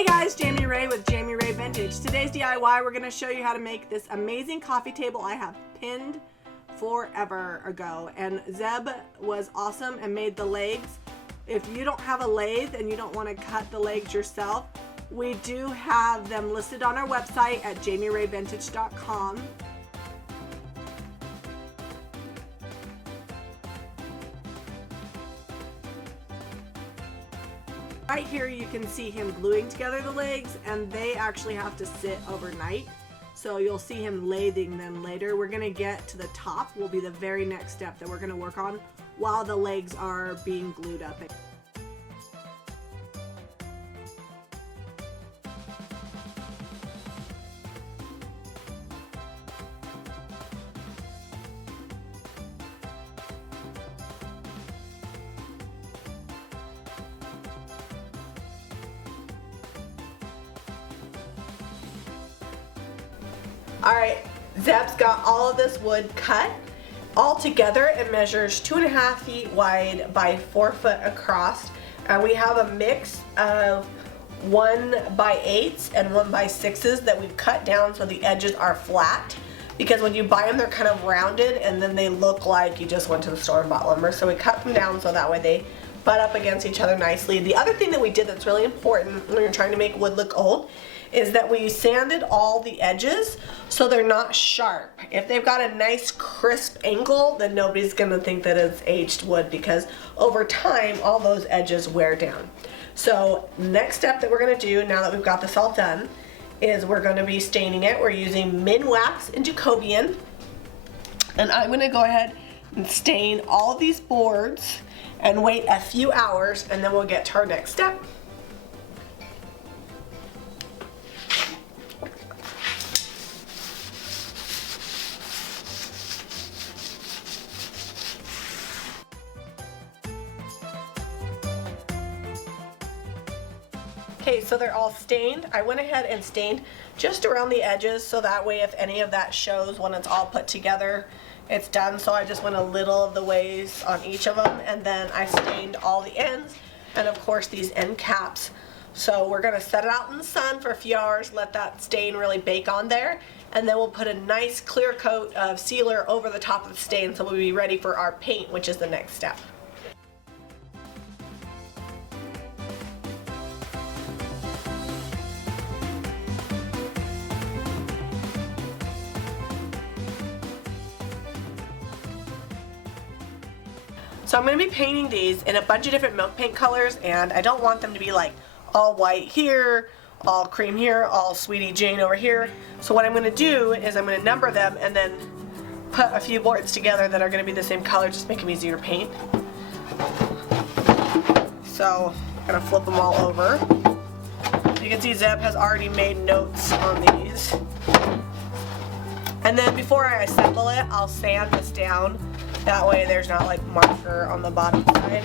Hey guys, Jamie Ray with Jamie Ray Vintage. Today's DIY, we're going to show you how to make this amazing coffee table I have pinned forever ago. And Zeb was awesome and made the legs. If you don't have a lathe and you don't want to cut the legs yourself, we do have them listed on our website at jamierayvintage.com. Right here you can see him gluing together the legs, and they actually have to sit overnight. So you'll see him lathing them later. We're gonna get to the top, will be the very next step that we're gonna work on while the legs are being glued up. Alright, Zeb's got all of this wood cut. All together it measures 2.5 feet wide by 4 foot across. And we have a mix of 1x8s and 1x6s that we've cut down so the edges are flat. Because when you buy them they're kind of rounded and then they look like you just went to the store and bought lumber. So we cut them down so that way they butt up against each other nicely. The other thing that we did that's really important when you're trying to make wood look old is that we sanded all the edges so they're not sharp. If they've got a nice crisp angle, then nobody's gonna think that it's aged wood, because over time all those edges wear down. So next step that we're gonna do now that we've got this all done is we're gonna be staining it. We're using Minwax and Jacobian, and I'm gonna go ahead and stain all of these boards and wait a few hours, and then we'll get to our next step. Okay, so they're all stained. I went ahead and stained just around the edges so that way if any of that shows when it's all put together, it's done. So I just went a little of the ways on each of them, and then I stained all the ends and of course these end caps. So we're gonna set it out in the sun for a few hours, let that stain really bake on there, and then we'll put a nice clear coat of sealer over the top of the stain so we'll be ready for our paint, which is the next step. So I'm going to be painting these in a bunch of different milk paint colors, and I don't want them to be like all white here, all cream here, all Sweetie Jane over here. So what I'm going to do is I'm going to number them and then put a few boards together that are going to be the same color, just make them easier to paint. So I'm going to flip them all over. You can see Zeb has already made notes on these. And then before I assemble it, I'll sand this down. That way there's not like marker on the bottom side.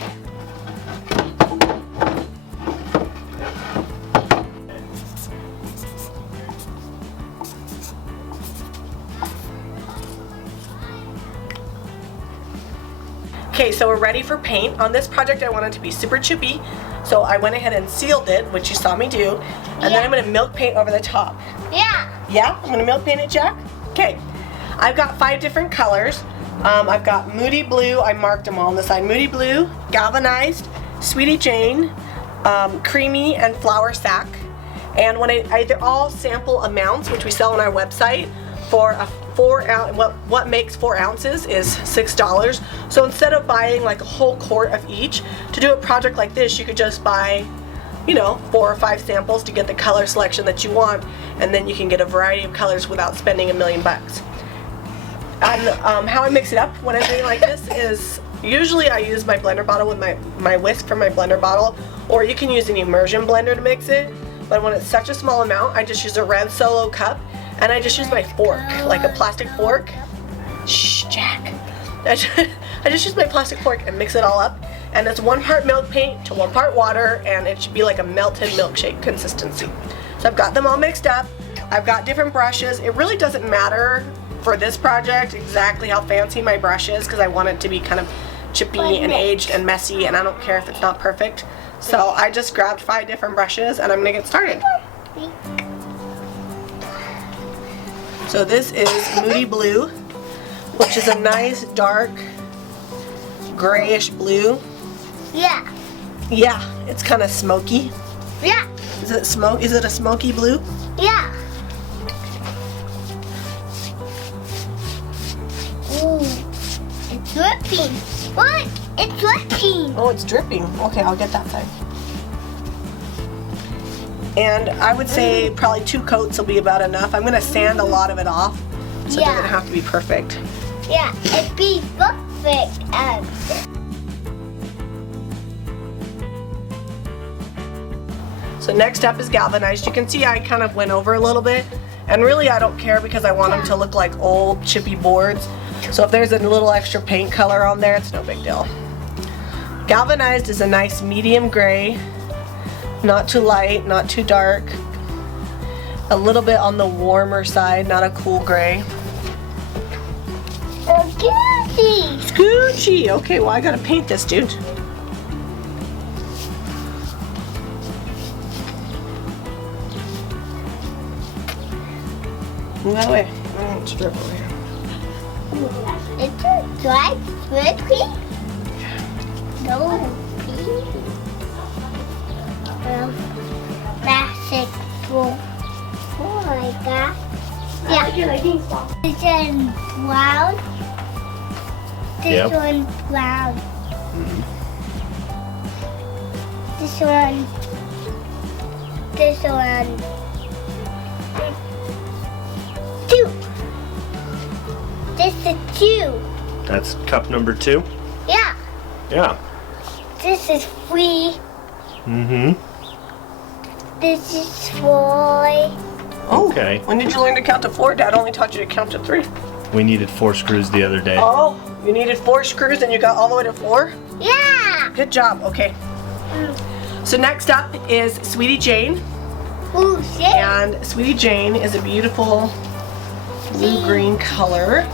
Okay, so we're ready for paint. On this project I want it to be super chippy, so I went ahead and sealed it, which you saw me do, and then I'm going to milk paint over the top. Yeah? I'm going to milk paint it, Jack? Okay. I've got 5 different colors. I've got Moody Blue, I marked them all on the side. Moody Blue, Galvanized, Sweetie Jane, Creamy, and Flour Sack. And when they're all sample amounts, which we sell on our website, for a 4 ounce, what makes 4 ounces is $6. So instead of buying like a whole quart of each, to do a project like this, you could just buy, you know, 4 or 5 samples to get the color selection that you want, and then you can get a variety of colors without spending $1 million. And how I mix it up when I'm doing like this is usually I use my blender bottle with my whisk from my blender bottle, or you can use an immersion blender to mix it. But when it's such a small amount, I just use a red Solo cup, and I just use my fork, like a plastic fork. Shh, Jack. I just use my plastic fork and mix it all up, and it's 1 part milk paint to 1 part water, and it should be like a melted milkshake consistency. So I've got them all mixed up. I've got different brushes. It really doesn't matter for this project exactly how fancy my brush is, because I want it to be kind of chippy and aged and messy, and I don't care if it's not perfect. So I just grabbed 5 different brushes and I'm gonna get started. So this is Moody Blue, which is a nice dark grayish blue. Yeah. Yeah, it's kind of smoky. Yeah. Is it a smoky blue? Yeah. Ooh, it's dripping. What? It's dripping. Oh, it's dripping. Okay, I'll get that side. And I would say probably 2 coats will be about enough. I'm gonna sand a lot of it off, so it doesn't have to be perfect. Yeah, it'd be perfect. So next up is galvanized. You can see I kind of went over a little bit, and really I don't care because I want them to look like old chippy boards. So if there's a little extra paint color on there, it's no big deal. Galvanized is a nice medium gray, not too light, not too dark, a little bit on the warmer side, not a cool gray. Scoochie. Scoochie! Okay, well I gotta paint this, dude. Move that way. I don't want to drip over here. It's a dry squishy? No. Plastic full. Oh my god. Yeah. This one brown. This one brown. This one. This one. 2. This is 2. That's cup number 2? Yeah. Yeah. This is 3. Mm-hmm. This is 4. Oh, Okay. When did you learn to count to 4? Dad only taught you to count to 3. We needed 4 screws the other day. Oh, you needed 4 screws and you got all the way to 4? Yeah. Good job, okay. So next up is Sweetie Jane. Ooh, shit. And Sweetie Jane is a beautiful blue-green color.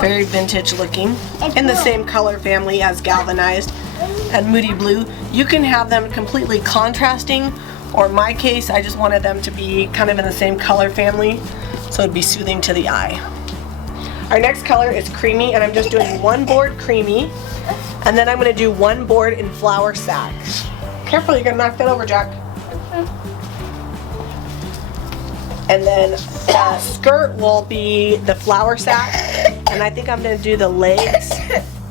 Very vintage looking. In the same color family as galvanized and Moody Blue. You can have them completely contrasting, or in my case, I just wanted them to be kind of in the same color family, so it'd be soothing to the eye. Our next color is Creamy, and I'm just doing 1 board Creamy, and then I'm going to do 1 board in Flour Sack. Careful, you're going to knock that over, Jack. And then the skirt will be the Flour Sack, and I think I'm going to do the legs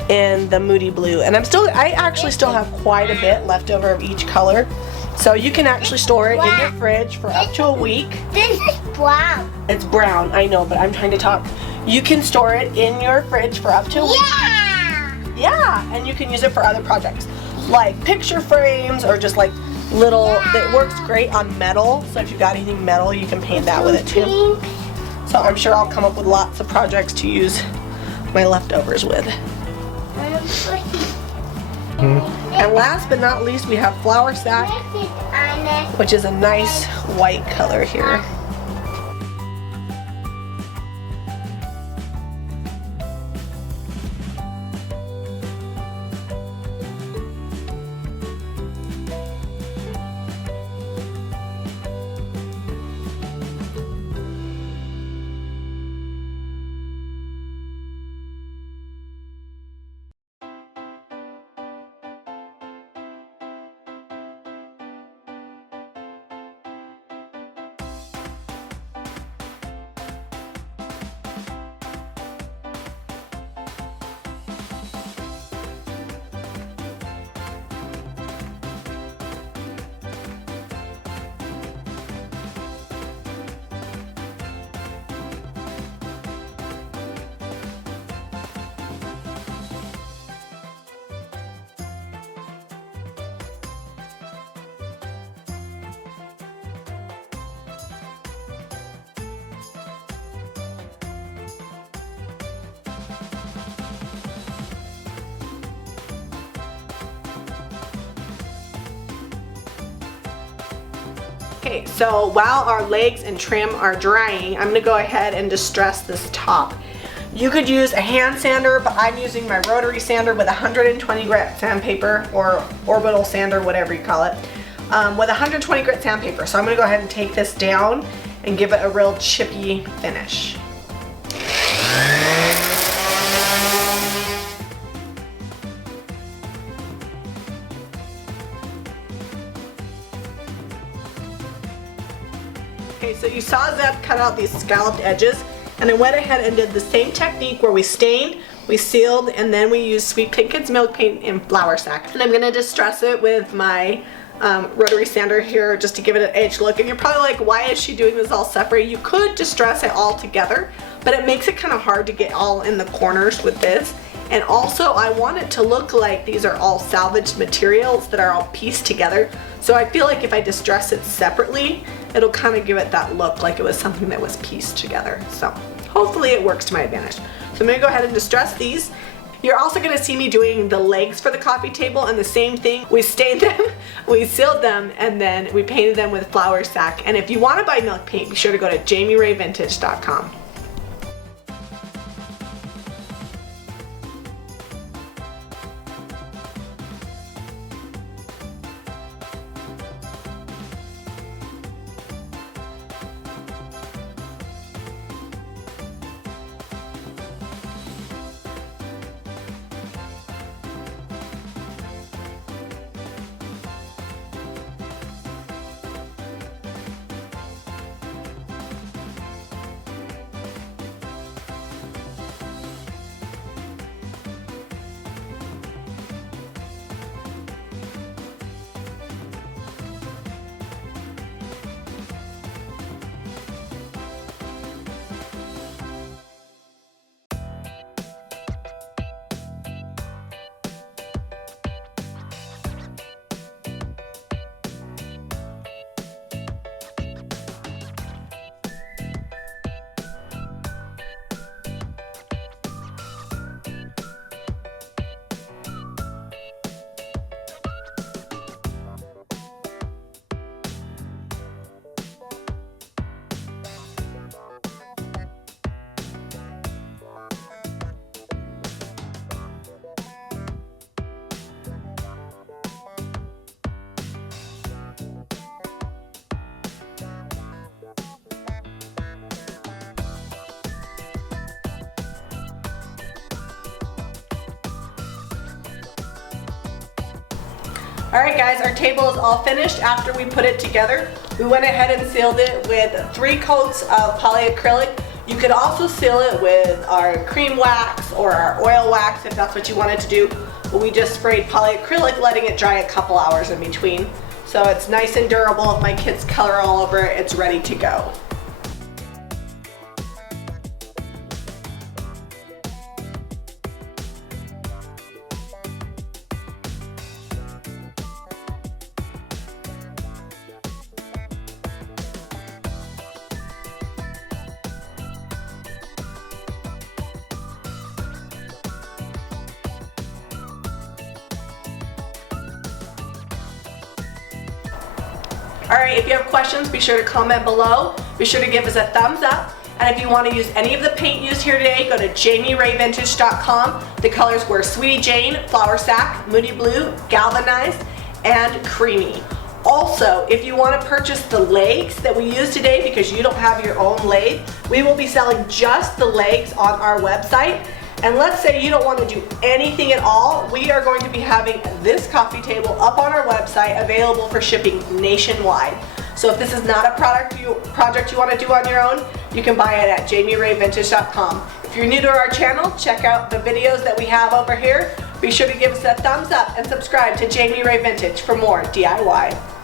in the Moody Blue. And I actually still have quite a bit left over of each color. So you can actually store it in your fridge for up to a week. This is brown. It's brown, I know, but I'm trying to talk. You can store it in your fridge for up to a week. Yeah. Yeah, and you can use it for other projects, like picture frames or just like little, it works great on metal. So if you've got anything metal, you can paint that with it too. So I'm sure I'll come up with lots of projects to use my leftovers with. And last but not least, we have Flour Sack, which is a nice white color here. Okay, so while our legs and trim are drying, I'm gonna go ahead and distress this top. You could use a hand sander, but I'm using my rotary sander with 120 grit sandpaper, or orbital sander, whatever you call it, with 120 grit sandpaper. So I'm gonna go ahead and take this down and give it a real chippy finish. Okay, so you saw Zeb cut out these scalloped edges, and I went ahead and did the same technique where we stained, we sealed, and then we used Sweet Pink Kids milk paint in flour sack. And I'm gonna distress it with my rotary sander here just to give it an edge look. And you're probably like, why is she doing this all separate? You could distress it all together, but it makes it kind of hard to get all in the corners with this. And also I want it to look like these are all salvaged materials that are all pieced together. So I feel like if I distress it separately, it'll kind of give it that look like it was something that was pieced together. So hopefully it works to my advantage. So I'm gonna go ahead and distress these. You're also gonna see me doing the legs for the coffee table, and the same thing. We stained them, we sealed them, and then we painted them with flour sack. And if you wanna buy milk paint, be sure to go to JamiRayVintage.com. Alright guys, our table is all finished after we put it together. We went ahead and sealed it with 3 coats of polyacrylic. You could also seal it with our cream wax or our oil wax if that's what you wanted to do. But we just sprayed polyacrylic, letting it dry a couple hours in between. So it's nice and durable. If my kids color all over it, it's ready to go. Alright, if you have questions, be sure to comment below. Be sure to give us a thumbs up. And if you want to use any of the paint used here today, go to JamiRayVintage.com. The colors were Sweetie Jane, Flour Sack, Moody Blue, Galvanized, and Creamy. Also, if you want to purchase the legs that we used today because you don't have your own lathe, we will be selling just the legs on our website. And let's say you don't want to do anything at all, we are going to be having this coffee table up on our website available for shipping nationwide. So if this is not a project you want to do on your own, you can buy it at JamiRayVintage.com. If you're new to our channel, check out the videos that we have over here. Be sure to give us a thumbs up and subscribe to Jami Ray Vintage for more DIY.